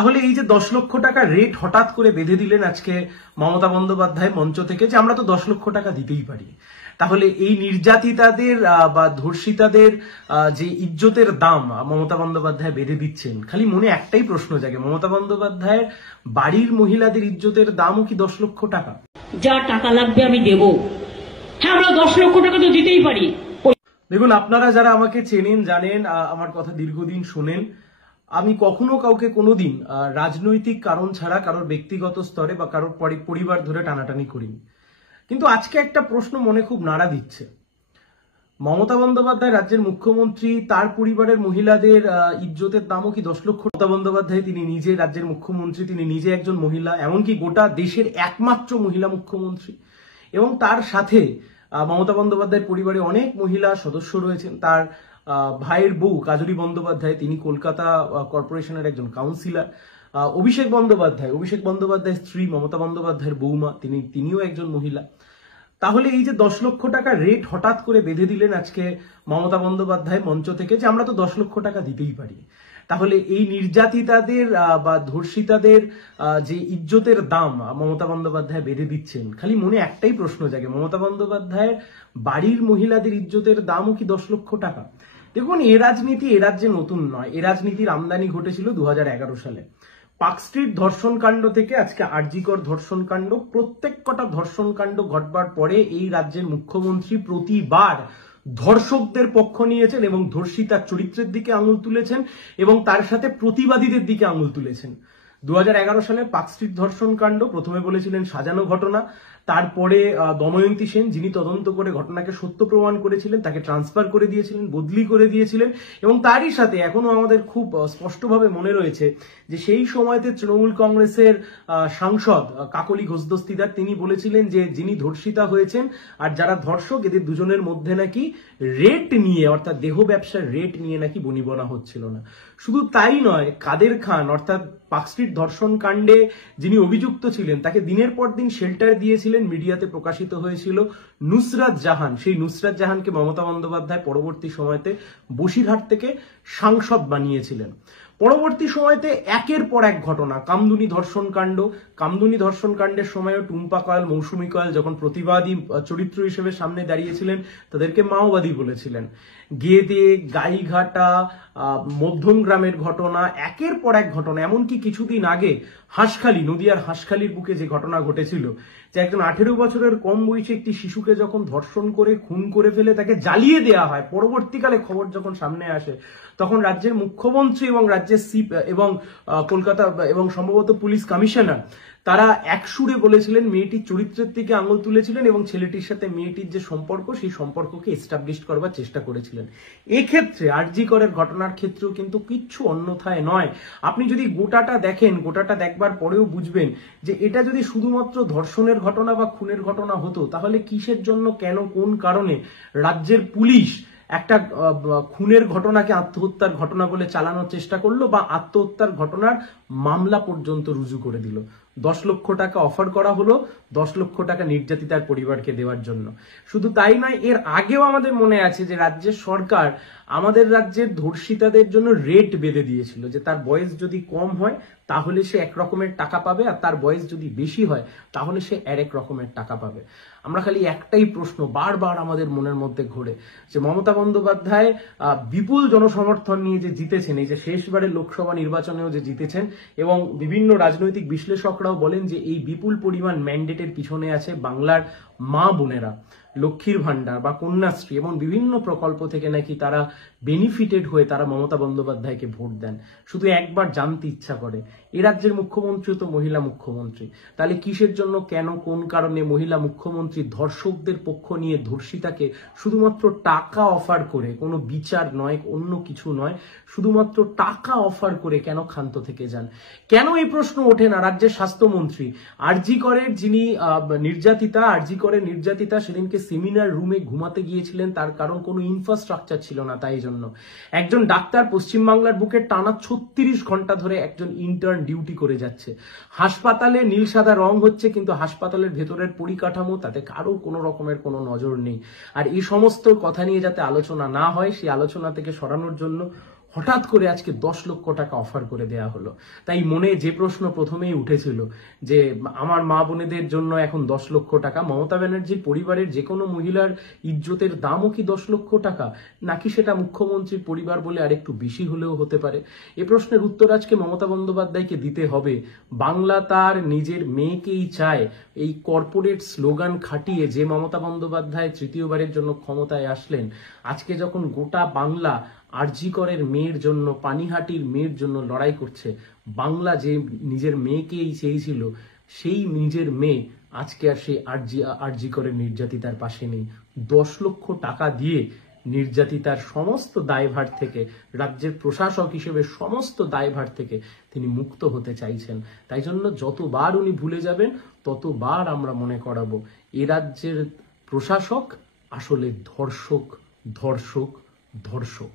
তাহলে এই যে 10 লক্ষ টাকা রেট হঠাৎ করে বেঁধে দিলেন আজকে মমতা বন্দ্যোপাধ্যায় মঞ্চ থেকে, যে আমরা তো 10 লক্ষ টাকা দিতেই পারি, তাহলে এই নির্যাতিতাদের বা ধর্ষিতাদের যে ইজ্জতের দাম মমতা বন্দ্যোপাধ্যায় বেঁধে দিচ্ছেন, খালি মনে একটাই প্রশ্ন জাগে, মমতা বন্দ্যোপাধ্যায়ের বাড়ির মহিলাদের ইজ্জতের দামও কি 10 লক্ষ টাকা? যা টাকা লাগবে আমি দেব। হ্যাঁ, আমরা 10 লক্ষ টাকা তো দিতেই পারি। দেখুন, আপনারা যারা আমাকে চেনেন জানেন, আমার কথা দীর্ঘদিন শোনেন, আমি কখনো কাউকে কোনোদিন রাজনৈতিক কারণ ছাড়া কারোর ব্যক্তিগত স্তরে বা কারোর পরিবার ধরে টানাটানি করিনি। কিন্তু আজকে একটা প্রশ্ন মনে খুব নাড়া দিচ্ছে। মমতা বন্দ্যোপাধ্যায় রাজ্যের মুখ্যমন্ত্রী, তার পরিবারের মহিলাদের ইজ্জতের দামও কি 10 লক্ষ? মমতা বন্দ্যোপাধ্যায় তিনি নিজে রাজ্যের মুখ্যমন্ত্রী, তিনি নিজে একজন মহিলা, এমনকি গোটা দেশের একমাত্র মহিলা মুখ্যমন্ত্রী, এবং তার সাথে মমতা বন্দ্যোপাধ্যায়ের পরিবারে অনেক মহিলা সদস্য রয়েছেন। তার ভাইয়ের বউ কাজলী বন্দ্যোপাধ্যায়, তিনি কলকাতা কর্পোরেশনের একজন কাউন্সিলর। অভিষেক বন্দ্যোপাধ্যায়ের স্ত্রী মমতা বন্দ্যোপাধ্যায়ের বৌমা, তিনিও একজন মহিলা। তাহলে এই যে 10 লক্ষ টাকা রেট হঠাৎ করে বেঁধে দিলেন আজকে মমতা বন্দ্যোপাধ্যায় মঞ্চ থেকে, যে আমরা তো 10 লক্ষ টাকা দিতেই পারি, তাহলে এই নির্যাতিতাদের বা ধর্ষিতাদের যে ইজ্জতের দাম মমতা বন্দ্যোপাধ্যায় বেঁধে দিচ্ছেন, খালি মনে একটাই প্রশ্ন জাগে, মমতা বন্দ্যোপাধ্যায়ের বাড়ির মহিলাদের ইজ্জতের দামও কি 10 লক্ষ টাকা? দেখুন, এ রাজনীতি এ রাজ্যে নতুন নয়। এ রাজনীতির আমদানি ঘটেছিল 2011 সালে। পার্কস্ট্রিট ধর্ষণ কাণ্ড থেকে আজকে আরজিকর ধর্ষণ কাণ্ড, প্রত্যেক কটা ধর্ষণ কাণ্ড ঘটবার পরে এই রাজ্যের মুখ্যমন্ত্রী প্রতিবার ধর্ষকদের পক্ষ নিয়েছেন এবং ধর্ষিতার চরিত্রের দিকে আঙুল তুলেছেন এবং তার সাথে প্রতিবাদীদের দিকে আঙুল তুলেছেন। 2011 সালে পার্কস্ট্রিট ধর্ষণ কাণ্ড প্রথমে বলেছিলেন সাজানো ঘটনা, তারপরে দময়ন্তী সেন, যিনি তদন্ত করে ঘটনাকে সত্য প্রমাণ করেছিলেন, তাকে ট্রান্সফার করে দিয়েছিলেন, বদলি করে দিয়েছিলেন। এবং তারই সাথে এখনো আমাদের খুব স্পষ্টভাবে মনে রয়েছে যে সেই সময়তে তৃণমূল কংগ্রেসের সাংসদ কাকলি ঘোষ দস্তিদার, তিনি বলেছিলেন যে যিনি ধর্ষিতা হয়েছেন আর যারা ধর্ষক, এদের দুজনের মধ্যে নাকি রেট নিয়ে, অর্থাৎ দেহ ব্যবসার রেট নিয়ে নাকি বনিবনা হচ্ছিল না। শুধু তাই নয়, কাদের খান অর্থাৎ পার্কস্ট্রিট ধর্ষণ কাণ্ডে যিনি অভিযুক্ত ছিলেন, তাকে দিনের পর দিন শেল্টার দিয়েছিলেন, মিডিয়াতে প্রকাশিত হয়েছিল নুসরাত জাহান। সেই নুসরাত জাহানকে মমতা বন্দ্যোপাধ্যায় পরবর্তী সময়তে বসিরহাট থেকে সাংসদ বানিয়েছিলেন। পরবর্তী সময়তে একের পর এক ঘটনা, কামদুনি ধর্ষণ কাণ্ডের সময়ও টুম্পা কয়াল, মৌসুমী কয়াল যখন প্রতিবাদী চরিত্র হিসেবে সামনে দাঁড়িয়েছিলেন, তাদেরকে মাওবাদী বলেছিলেন। গেদে, গাইঘাটা, মধ্যমগ্রামের ঘটনা, একের পর এক ঘটনা। এমনকি কিছুদিন আগে হাঁসখালি, নদিয়ার হাঁসখালির বুকে যে ঘটনা ঘটেছিল, যে একজন 18 বছরের কম বয়সী একটি শিশুকে যখন ধর্ষণ করে খুন করে ফেলে তাকে জ্বালিয়ে দেওয়া হয়, পরবর্তীকালে খবর যখন সামনে আসে, তখন রাজ্যের মুখ্যমন্ত্রী এবং রাজ্যের এবং কলকাতা এবং সম্ভবত পুলিশ কমিশনার, তারা একসুরে বলেছিলেন, মেয়েটির চরিত্রের দিকে আঙুল তুলেছিলেন এবং ছেলেটির সাথে মেয়েটির যে সম্পর্ক, সেই সম্পর্ককে এস্টাবলিশ করবার চেষ্টা করেছিলেন। এক্ষেত্রে আরজি করের ঘটনার ক্ষেত্রেও কিন্তু কিচ্ছু অন্যথায় নয়। আপনি যদি গোটাটা দেখেন, গোটাটা দেখবার পরেও বুঝবেন যে এটা যদি শুধুমাত্র ধর্ষণের ঘটনা বা খুনের ঘটনা হতো, তাহলে কিসের জন্য, কেন, কোন কারণে রাজ্যের পুলিশ একটা খুনের ঘটনাকে আত্মহত্যার ঘটনা বলে চালানোর চেষ্টা করলো বা আত্মহত্যার ঘটনার মামলা পর্যন্ত রুজু করে দিল? 10 লক্ষ টাকা অফার করা হলো 10 লক্ষ টাকা নির্যাতিতার পরিবারকে দেওয়ার জন্য। শুধু তাই নয়, এর আগেও আমাদের মনে আছে যে রাজ্যের সরকার আমাদের রাজ্যের ধর্ষিতাদের জন্য রেট বেঁধে দিয়েছিল, যে তার বয়স যদি কম হয় তাহলে সে এক রকমের টাকা পাবে, আর তার বয়স যদি বেশি হয় তাহলে সে আরেক রকমের টাকা পাবে। আমরা খালি একটাই প্রশ্ন বারবার আমাদের মনের মধ্যে ঘোরে, যে মমতা বন্দ্যোপাধ্যায় বিপুল জনসমর্থন নিয়ে যে জিতেছেন, এই যে শেষবারের লোকসভা নির্বাচনেও যে জিতেছেন, এবং বিভিন্ন রাজনৈতিক বিশ্লেষকরাও বলেন যে এই বিপুল পরিমাণ ম্যান্ডেটের পিছনে আছে বাংলার মা বোনেরা, লক্ষ্মীর ভান্ডার বা কন্যাশ্রী এবং বিভিন্ন প্রকল্প থেকে নাকি তারা বেনিফিটেড হয়ে তারা মমতা বন্দ্যোপাধ্যায়কে ভোট দেন। শুধু একবার জানতে ইচ্ছা করে, এ রাজ্যের মুখ্যমন্ত্রী তো মহিলা মুখ্যমন্ত্রী, তাহলে কিসের জন্য, কেন, কোন কারণে মহিলা মুখ্যমন্ত্রী ধর্ষকদের পক্ষ নিয়ে ধর্ষিতাকে শুধুমাত্র টাকা অফার করে, কোনো বিচার নয়, অন্য কিছু নয়, শুধুমাত্র টাকা অফার করে কেন ক্ষান্ত থেকে যান? কেন এই প্রশ্ন ওঠে না রাজ্যের স্বাস্থ্যমন্ত্রী? আরজি করের যিনি নির্যাতিতা সেদিনকে সেমিনার রুমে ঘুমাতে গিয়েছিলেন, তার কারণ কোনো ইনফ্রাস্ট্রাকচার ছিল না, তাই জন্য। একজন ডাক্তার পশ্চিমবাংলার বুকে টানা 36 ঘন্টা ধরে একজন ইন্টার্ন ডিউটি করে যাচ্ছে। হাসপাতালে নীল সাদা রং হচ্ছে, কিন্তু হাসপাতালের ভেতরের পরিকাঠামো, তাতে কারো কোনো রকমের কোনো নজর নেই। আর এই সমস্ত কথা নিয়ে যাতে আলোচনা না হয়, সেই আলোচনা থেকে সরানোর জন্য হঠাৎ করে আজকে 10 লক্ষ টাকা অফার করে দেয়া হলো। তাই মনে যে প্রশ্ন প্রথমেই উঠেছিল যে আমার মা বোনেদের জন্য এখন 10 লক্ষ টাকা, মমতা ব্যানার্জির পরিবারের যে কোনো মহিলার ইজ্জতের দামও কি 10 লক্ষ টাকা, নাকি সেটা মুখ্যমন্ত্রীর পরিবার বলে আরেকটু বেশি হলেও হতে পারে? এ প্রশ্নের উত্তর আজকে মমতা বন্দ্যোপাধ্যায়কে দিতে হবে। বাংলা তার নিজের মেয়েকেই চায়। এই কর্পোরেট স্লোগান খাটিয়ে যে মমতা বন্দ্যোপাধ্যায় তৃতীয়বারের জন্য ক্ষমতায় আসলেন, আজকে যখন গোটা বাংলা আরজি করের মেয়ের জন্য, পানিহাটির মেয়ের জন্য লড়াই করছে, বাংলা যে নিজের মেয়েকেই চেয়েছিল, সেই নিজের মেয়ে আজকে আর সেই আরজি করের নির্যাতিতার পাশে নেই। 10 লক্ষ টাকা দিয়ে নির্যাতিতার সমস্ত দায়ভার থেকে, রাজ্যের প্রশাসক হিসেবে সমস্ত দায়ভার থেকে তিনি মুক্ত হতে চাইছেন। তাই জন্য যতবার উনি ভুলে যাবেন ততবার আমরা মনে করাবো এ রাজ্যের প্রশাসক আসলে ধর্ষক, ধর্ষক, ধর্ষক।